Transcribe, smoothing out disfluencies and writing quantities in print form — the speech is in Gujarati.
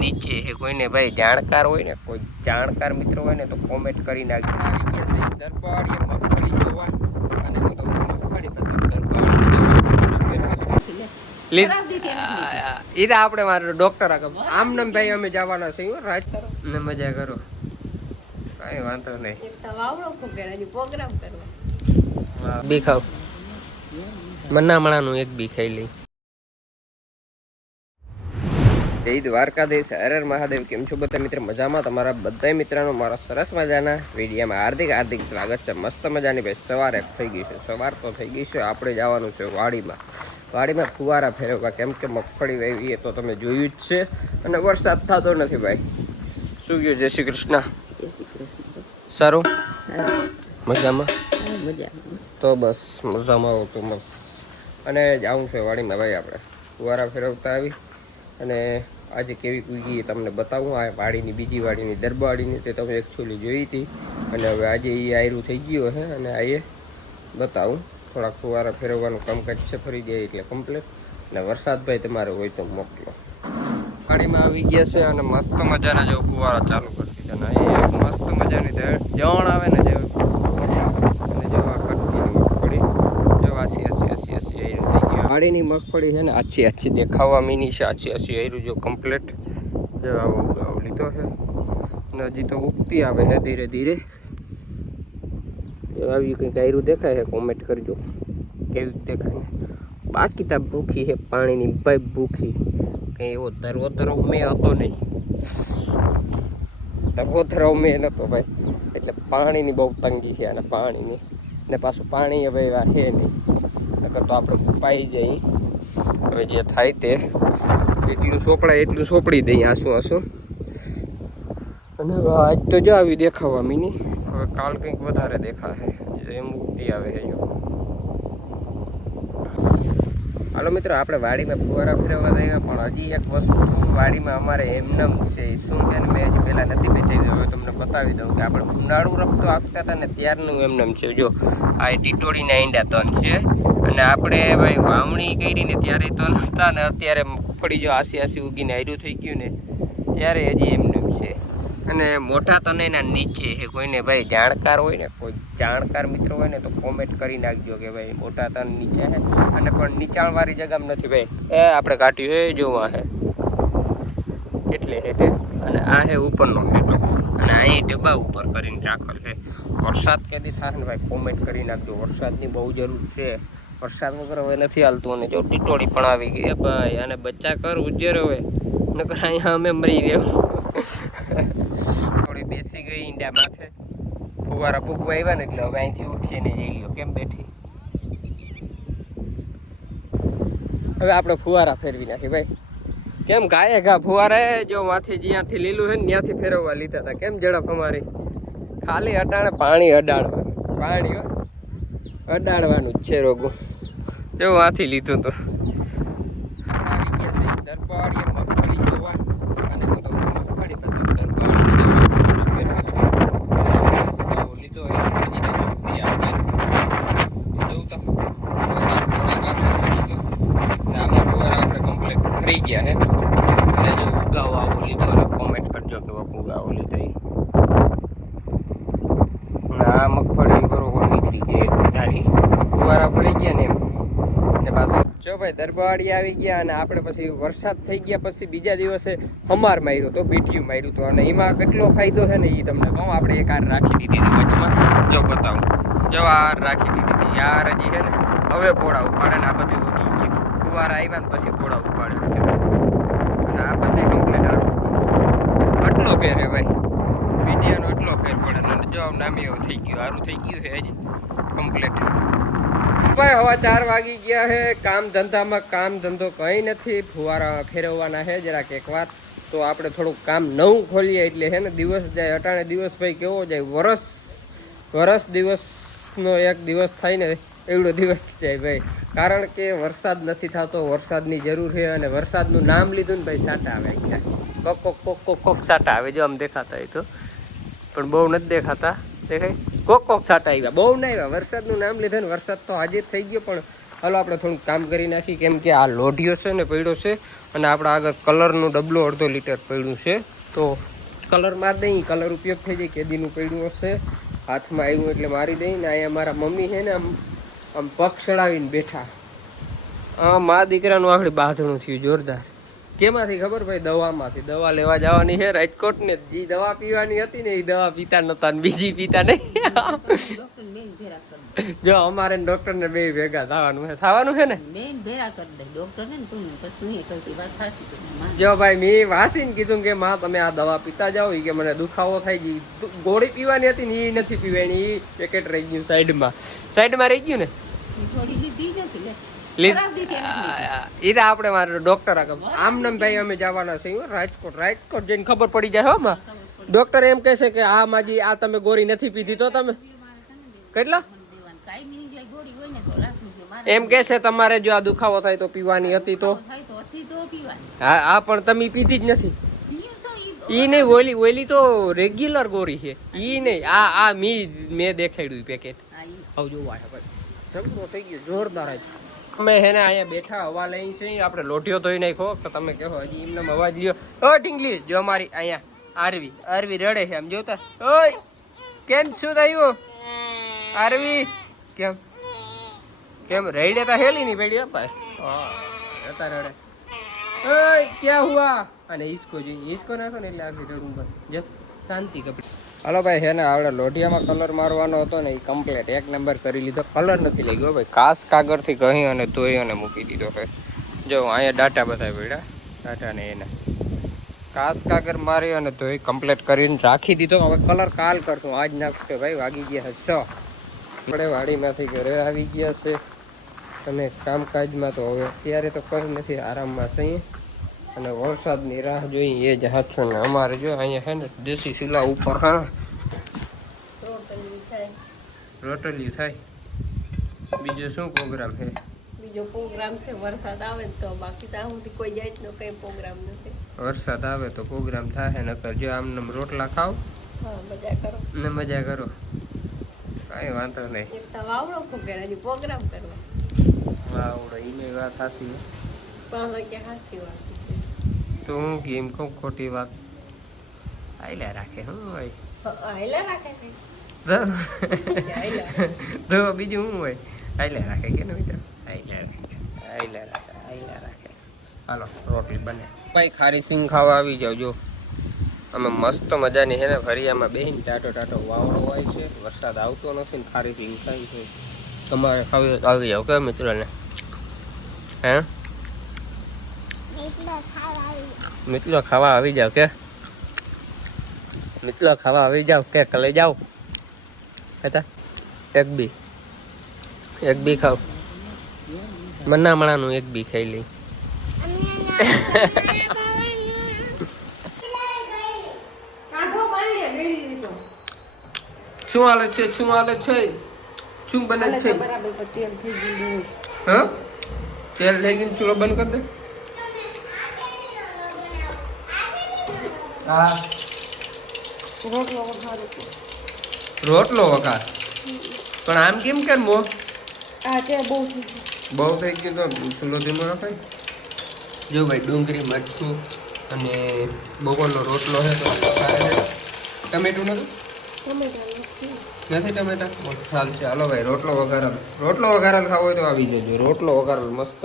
નીચે હે કોઈને ભાઈ જાણકાર હોય ને, કોઈ જાણકાર મિત્રો હોય ને તો કોમેન્ટ કરી નાખજો. આવી ગયા છે દરબારી મગફળી જોવા, અને હું તમને મગફળી એ તો આપણે મારો ડોક્ટર આમ નામ ભાઈ અમે જવાના છીએ રાજ ને મજા કરો, કઈ વાંધો નહીં. બી ખાવ મનામણાનું એક બી ખાઈ લઈ. જય દ્વારકાધીશ, હર હર મહાદેવ. કેમ છો બધા મિત્ર? મજામાં? તમારા બધા મિત્રોનો મારા સરસ મજાના વિડીયોમાં હાર્દિક હાર્દિક સ્વાગત છે. મસ્ત મજાની ભાઈ સવારે થઈ ગઈ છે, સવાર તો થઈ ગઈ છે. આપણે જવાનું છે વાડીમાં ફુવારા ફેરવવા, કેમ કે મગફળી વાવી એ તો તમે જોયું જ છે, અને વરસાદ થતો નથી ભાઈ. શું ગયું? જય શ્રી કૃષ્ણ. સારું, મજામાં? તો બસ મજામાં આવો તો મસ્ત. અને જવું છે વાડીમાં ભાઈ, આપણે ફુવારા ફેરવતા આવી. અને આજે કેવી કૂગી તમને બતાવું. આ વાડીની બીજી વાડીની દરબાડીની તે તમે એકચ્યુઅલી જોઈ હતી, અને હવે આજે એ આયરું થઈ ગયું છે, અને આ એ બતાવું. થોડાક ફુવારા ફેરવવાનું કામકાજ છે, ફરી જાય એટલે કમ્પ્લીટ. અને વરસાદ ભાઈ તમારે હોય તો મોકલો. વાડીમાં આવી ગયા છે, અને મસ્ત મજાના જો ફુવારા ચાલુ કરી દીધા. ને એ મસ્ત મજાની જણ આવે ને જેવી મજા આવે. અને જેવા કટકીની મગફળી જેવા વાડીની મગફળી છે ને આછી દેખાવા મીની છે. આછી આયરું જો કમ્પ્લીટ જેવા આવો લીધો છે, અને હજી તો ઉગતી આવે છે ધીરે ધીરે. આવી કંઈક આયરું દેખાય છે, કોમેન્ટ કરજો કેવી દેખાય. બાકી તો ભૂખી છે પાણીની ભાઈ, ભૂખી. કંઈ એવો ધરવો મેં હતો નહીં, ધરવો મેં નહોતો ભાઈ. એટલે પાણીની બહુ તંગી છે, અને પાણીની ને પાછું પાણી હવે એવા છે નહીં, નકર તો આપણે પાઈ જઈએ. હવે જે થાય તે જેટલું સોપડાય એટલું સોપડી દઈએ આંસુ. અને હવે આજ તો જો આવી દેખાવા મીની. હવે કાલ કંઈક વધારે દેખાશે, એમ ઉગતી આવે છે. હાલો મિત્રો, આપણે વાડીમાં ફુવારા ફેરવવા ગયા, પણ હજી એક વસ્તુ વાડીમાં અમારે એમનેમ છે. શું છે ને, મેં હજી પહેલાં નથી બેઠી, હવે તમને બતાવી દઉં કે આપણે ઉનાળુ રફતો આપતા હતા ને ત્યારનું એમનેમ છે. જો આ ટીટોળીના ઈંડા તન છે, અને આપણે ભાઈ વાવણી કરી ને ત્યારે તો નહોતા, ને અત્યારે મગફળી જો આસી ઉગીને આયરું થઈ ગયું ને ત્યારે હજી એમનેમ છે. અને મોટા તનેના નીચે છે. કોઈને ભાઈ જાણકાર હોય ને, કોઈ જાણકાર મિત્રો હોય ને તો કોમેન્ટ કરી નાખજો કે ભાઈ મોટા તન નીચે છે, અને પણ નીચાણવાળી જગ્યામાં નથી ભાઈ. એ આપણે કાઢ્યું એ જોવા છે એટલે હેઠે, અને આ છે ઉપરનો હેઠો, અને અહીં ડબ્બા ઉપર કરીને રાખેલ છે. વરસાદ કેદી થાય ને ભાઈ કોમેન્ટ કરી નાખજો. વરસાદની બહુ જરૂર છે, વરસાદ વગર હવે નથી હાલતું. અને જો ટીટોળી પણ આવી ગઈ ભાઈ, અને બચ્ચા કર ઉજ્જર હવે, નકર અહીંયા અમે મરી રહ્યો. થોડી બેસી ગઈ ઈંડા માથે, ફુવારા પૂગવા આવ્યા ને એટલે હવે અહીંથી ઉઠીએ ને જઈ લ્યો. કેમ બેઠી? હવે આપણે ફુવારા ફેરવી નાખી ભાઈ. કેમ ગાયે ઘા ફુવારા જો માંથી જ્યાંથી લીલું છે ને ત્યાંથી ફેરવવા લીધા હતા. કેમ ઝડપ અમારી? ખાલી અટાણે પાણી અડાડવાનું, પાણી અડાડવાનું જ છે રોગું. જો માંથી લીધું તો આવી ગયા છે દરબારી મગફળી જોવા, અને હું તમને મગફળી લીધો આપણે કમ્પ્લીટ ફરી ગયા છે. અને જો ઉગાવો આવો લીધો, કોમેન્ટ કરજો કે ઉગાવો લીધો. આ મગફળી બરોબર નીકળી ગઈ, તારી ફુવારા પડી ગયા ને એમ. ને પાછું જો ભાઈ દરબારી આવી ગયા, અને આપણે પછી વરસાદ થઈ ગયા પછી બીજા દિવસે હમાર માર્યું તો બીઠિયું માર્યું તો, અને એમાં કેટલો ફાયદો છે ને એ તમને કહું. આપણે એક હાર રાખી દીધી હતી વચમાં, જો બતાવું. જો આ હાર રાખી દીધી હતી, આ હાર હજી છે ને હવે પોળા ઉપાડે, ને આ બધું ઉગી ગયું. ફુવારા આવ્યા ને પછી પોળા ઉપાડે, અને આ બધે કમ્પ્લીટ હારું આટલો ફેર હે ભાઈ. મીડિયાનો એટલો ફેર પડે ને જો નામી એવું થઈ ગયું, સારું થઈ ગયું છે હજી કમ્પ્લીટ. ભાઈ હવા 4 વાગી ગયા છે. કામ ધંધો કંઈ નથી, ફુવારા ફેરવવાના છે જરાક એકવાર. તો આપણે થોડુંક કામ નવું ખોલીએ એટલે છે ને દિવસ જાય. અટાણે દિવસ ભાઈ કેવો જાય, વરસ દિવસનો એક દિવસ થાય ને એવડો દિવસ જાય ભાઈ. કારણ કે વરસાદ નથી થતો, વરસાદની જરૂર છે. અને વરસાદનું નામ લીધું ને ભાઈ સાટા આવે ગયા, કોક સાટા આવે. જો આમ દેખાતા હોય તો, પણ બહુ નથી દેખાતા. દેખાય કોક સાટા આવ્યા, બહુ ના આવ્યા. વરસાદનું નામ લીધે ને વરસાદ તો હાજર થઈ ગયો, પણ હાલો આપણે થોડુંક કામ કરી નાખી, કેમ કે આ લોઢિયો છે ને પડ્યો છે અને આપણે આગળ કલરનું ડબલું 1/2 લીટર પડ્યું છે. તો કલર મારી દઈ, કલર ઉપયોગ થઈ જાય. કેદીનું પડ્યું હશે, હાથમાં આવ્યું એટલે મારી દઈ. ને અહીંયા મારા મમ્મી છે ને આમ પગ ચડાવીને બેઠા. મા દીકરાનું આખડી બાંધણું થયું જોરદાર. કેમાંથી ખબર ભાઈ? દવામાંથી. દવા લેવા જવાની છે રાજકોટ ને. જે દવા પીવાની હતી ને એ દવા પીતા નતા ને બીજી પીતા નહીં. જો અમારે ડોક્ટર ને બે ભેગા થવાનું છે. થવાનું છે ને જો ભાઈ મેં વાસીને કીધું કે માં તમે આ દવા પીતા જાઓ. કે મને દુખાવો થાય ગઈ. ગોળી પીવાની હતી ને એ નથી પીવાની. એ પેકેટ રહી ગયું સાઈડમાં રહી ગયું ને. એ તો આપણે મારે ડોક્ટર આમ નામ ભાઈ અમે જવાના છીએ રાજકોટ જઈને ખબર પડી જાય. હો માં ડોક્ટર એમ કહે છે કે આ માજી આ તમે ગોળી નથી પીધી તો તમે કેટલા એમ કે છે તમારે જો આ દુખાવો થાય તો પીવાની હતી તો હા પણ તમે પીધી જ નથી. ઈ નહીં ઓલી તો રેગ્યુલર ગોળી છે. ઈ નહીં આ મેં દેખાડ્યું પેકેટ. આવું જોવા જબરો થઈ ગયો જોરદાર. અમે હેને અહીંયા બેઠા હવા લઈ છે. આપણે લોઢિયો ધોઈ નાખો તો તમે કહો હજી એમને અવાજ લ્યો. ઓ ઢીંગલી જો અમારી અહીંયા આરવી રડે છે. આમ જોતા ઓય કેમ શું થયું આરવી? કેમ રડે તા હેલી ની બેડી અપાય હતા રડે. ઓય ક્યાં હુઆ? અને ઈસકો જોઈએ ઈસકો નાખો ને એટલે આખી રડું બંધ. જો શાંતિ કપડી. હાલો ભાઈ છે ને આપણે લોઢિયામાં કલર મારવાનો હતો ને એ કમ્પ્લીટ 1 નંબર કરી લીધો. કલર નથી લઈ ગયો ભાઈ. કાસ કાગળથી કહી અને ધોઈ અને મૂકી દીધો છે. જો અહીંયા ડાટા બધા પડ્યા ડાટા ને એને કાસ કાગળ મારી અને ધોઈ કમ્પ્લીટ કરીને રાખી દીધો. હવે કલર કાલ કરશું, આજ નાખશે ભાઈ. વાગી ગયા 6. આપણે વાડીમાંથી ઘરે આવી ગયા છે અને કામકાજમાં તો હવે અત્યારે તો કંઈ નથી, આરામમાં છીએ અને વરસાદની રાહ જોઈએ એ જ હાથો. ને અમારે જો અહીંયા છે ને દેશી ચૂલા ઉપર હા રોટલી થાય. બીજો શું પ્રોગ્રામ છે? બીજો પ્રોગ્રામ છે વરસાદ આવે તો, બાકી તો હું કોઈ જાય જ કઈ પ્રોગ્રામ નથી. વરસાદ આવે તો પ્રોગ્રામ થાય. નકર જો આમને રોટલા ખાવ મજા કરો ને મજા કરો, કઈ વાંધો નહીં. એક તો વાવડો ફૂકે પ્રોગ્રામ કરવા વાવડો એની વાત હાસી. હાસી વાત તો હું કેમ કહું ખોટી વાત આયલા રાખે. હું હોય આયલા રાખે તો બીજું શું હોય? આયલા રાખે કે મિત્ર? આયલા રાખે. હાલો રોટલી બને ભાઈ. ખારી સિંગ ખાવા આવી જાવ. જો અમે મસ્ત મજાની છે ને ફરિયામાં બેહીને ટાટો વાવડો હોય છે. વરસાદ આવતો નથી ને ખારી સિંગ ખાઈ છે. તમારે આવી જાવ કે મિત્રોને? હે મિત્રો ખાવા આવી જાવ કે? મિત્રો ખાવા આવી જાવ કે લઈ જાવ? એક બી ખાવ. મનામણાનું એક બી ખાઈ લઈ. શું હાલે છે? શું બને છે? હા તેલ થઈ ગયું. ચૂલો બંધ કરી દે. હા રોટલો વઘાર. પણ આમ કેમ કે બહુ થઈ ગયું તો ચૂલો ધીમો રખાય. જો ભાઈ ડુંગળી મરચું અને બપોરનો રોટલો છે તો ટમેટું નથી ટમેટા ચાલશે. હાલો ભાઈ રોટલો વઘારેલ ખાવો હોય તો આવી જજો. રોટલો વઘારેલ મસ્ત